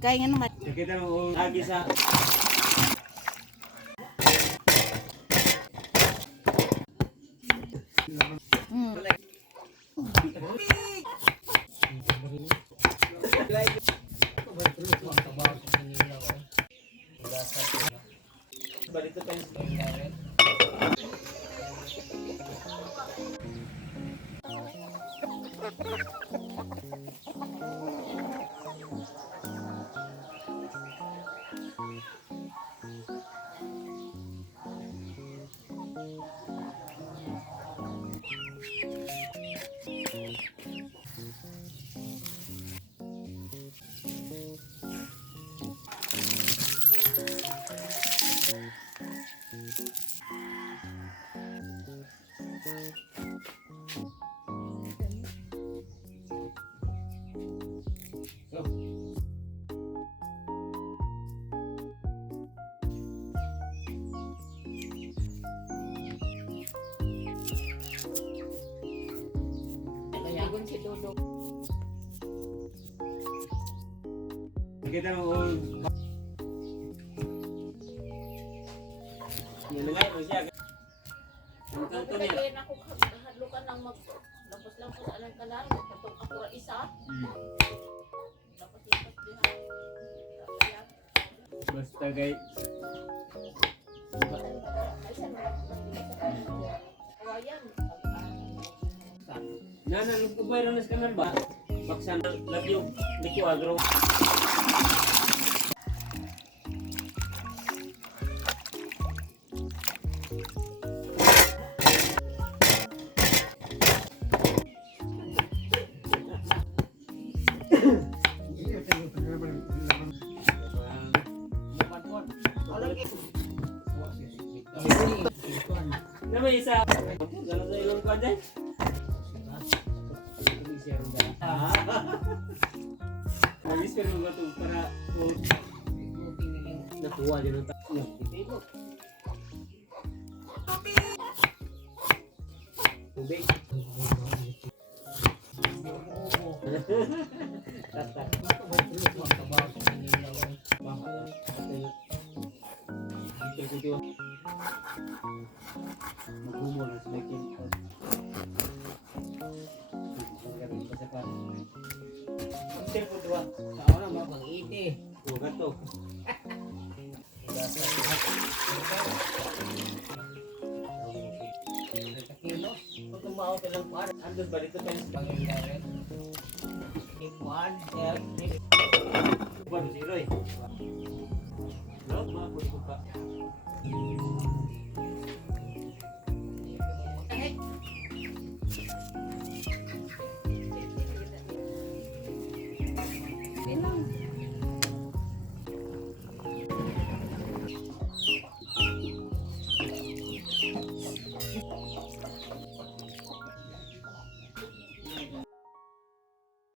Kaya nga naman. Kita mo lagi sa kita mo nilagay mo siya. Ang kanto niya. Kaya na ako hadlukan ng lampos-lampos anong kanan. Katong ako ra isa. Lampos-lampos diha. Basta gay. Kawayan. Nana, nagkubay rin sa kanan ba? Baksan lagyo, liko agro. Nama isa. Dalam sa ilong ko dyan. Habis pero nga ito para nakuha din ang tayo. Tubig. Magumol na sila kinito. Hotel po dua. Sao na mapangiti. Bugat to. Kilo. Kung tumao ka lang kuwan, Andos ba dito tayo? Panginoon. Ikuan, sir. Buwan si Roy. Log mga po pa.